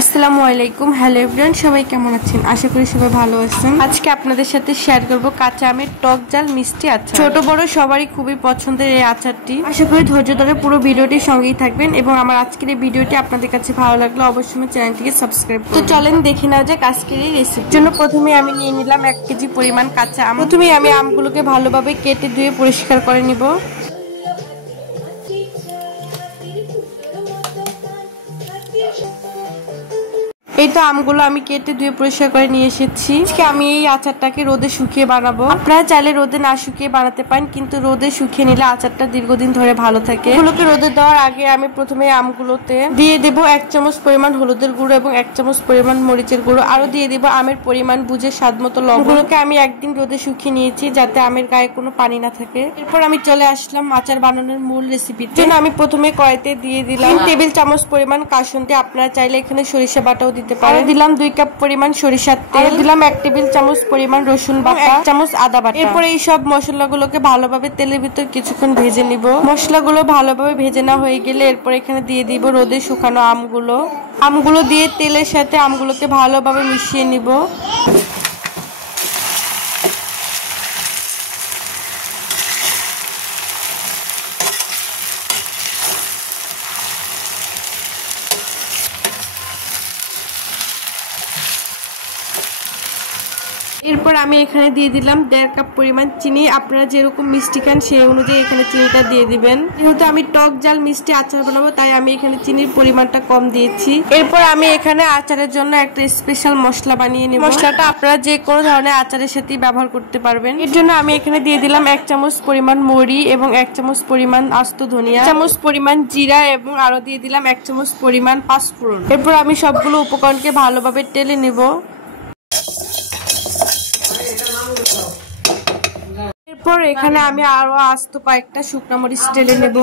আসসালামু আলাইকুম। Hello everyone, সবাই কেমন আছেন? আশা করি সবাই ভালো আছেন। আজকে আপনাদের সাথে শেয়ার করব কাঁচা আমের টক ঝাল মিষ্টি আচার। ছোট বড় সবারই খুবই পছন্দের এই আচারটি। আশা করি ধৈর্য ধরে পুরো ভিডিওটি সঙ্গেই থাকবেন এবং আমার আজকের এই ভিডিওটি আপনাদের কাছে ভালো লাগলে অবশ্যই আমার চ্যানেলটিকে সাবস্ক্রাইব করুন। তো চলেন দেখে নেওয়া যাক আজকের এই রেসিপি। জন্য প্রথমে আমি নিয়ে নিলাম 1 কেজি পরিমাণ কাঁচা আম। প্রথমে আমি আমগুলোকে ভালোভাবে কেটে ধুয়ে পরিষ্কার করে নিব। এই তো আমগুলো আমি কেটে ধুয়ে পরিষ্কার করে নিয়ে এসেছি। আজকে আমি এই আচারটাকে রোদে শুকিয়ে বানাবো। আপনারা চাইলে রোদে না শুকিয়ে বানাতে পারেন, কিন্তু রোদে শুকিয়ে নিলে আচারটা দীর্ঘদিন ধরে ভালো থাকে। এগুলোকে রোদে দেওয়ার আগে আমি প্রথমে আমগুলোতে দিয়ে দেবো 1 চামচ পরিমাণ হলুদের গুঁড়ো এবং 1 চামচ পরিমাণ মরিচের গুঁড়ো। আরো দিয়ে দেবো আমের পরিমাণ বুঝে স্বাদ মতো লবণ। এগুলোকে আমি একদিন রোদে শুকিয়ে নিয়েছি যাতে আমের গায়ে কোনো পানি না থাকে। এরপর আমি চলে আসলাম আচার বানানোর মূল রেসিপিতে। জন্য আমি প্রথমে কড়াইতে দিয়ে দিলাম 3 টেবিল চামচ পরিমাণ কাসুন্দি। আপনারা চাইলে এখানে সরিষা বাটাও দিতে পারেন। দিলাম 2 কাপ পরিমাণ সরিষার তেল, দিলাম 1 টেবিল চামচ পরিমাণ রসুন বাটা, 1 চামচ আদা বাটা। এরপর এই সব মশলাগুলোকে ভালোভাবে তেলের ভিতর কিছুক্ষণ ভেজে নিব। মশলাগুলো ভালোভাবে ভেজে না হয়ে গেলে এরপর এখানে দিয়ে দিব রোদে শুকানো আমগুলো দিয়ে তেলের সাথে আমগুলোকে ভালোভাবে মিশিয়ে নিব। এরপর আমি এখানে দিয়ে দিলাম 1.5 কাপ পরিমাণ চিনি। আপনারা যেরকম মিষ্টি খান সেই অনুযায়ী এখানে চিনিটা দিয়ে দিবেন। যেহেতু আমি টক ঝাল মিষ্টি আচার বানাবো তাই আমি এখানে চিনির পরিমাণটা কম দিয়েছি। এরপর আমি এখানে আচারের জন্য একটা স্পেশাল মশলা বানিয়ে নিব। মশলাটা আপনারা যে কোনো ধরনের আচারের সাথেই ব্যবহার করতে পারবেন। এর জন্য আমি এখানে দিয়ে দিলাম 1 চামচ পরিমাণ মরি এবং 1 চামচ পরিমাণ আস্ত ধনিয়া, 1 চামচ পরিমাণ জিরা এবং আরো দিয়ে দিলাম 1 চামচ পরিমাণ পাঁচফোড়ন। এরপর আমি সবগুলো উপকরণকে ভালোভাবে টেলে নিব। এরপর এখানে আমি আরো আস্ত কয়েকটা শুকনো মরিচ টেলে নেব।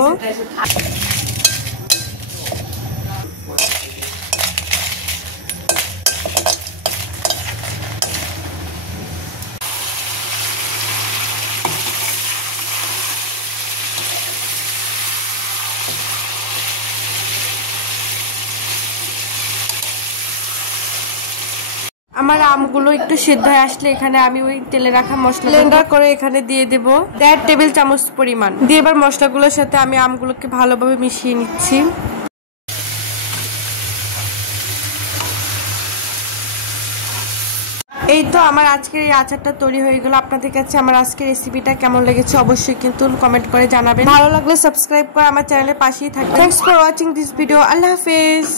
আমার আমগুলো একটু সিদ্ধ হয়ে আসলে এখানে আমি ওই তেলে রাখা মশলা ব্লেন্ডার করে এখানে দিয়ে দেব 1.5 টেবিল চামচ পরিমাণ। দিয়ে এবার মশলাগুলোর সাথে আমি আমগুলোকে ভালোভাবে মিশিয়ে নিচ্ছি। এই তো আমার আজকের এই আচারটা তৈরি হয়ে গেল। আপনাদের কাছে আমার আজকের রেসিপিটা কেমন লেগেছে অবশ্যই কিন্তু কমেন্ট করে জানাবেন। ভালো লাগলে সাবস্ক্রাইব করে আমার চ্যানেলের পাশেই থাকবেন। Thanks for watching this video. আল্লাহ হাফেজ।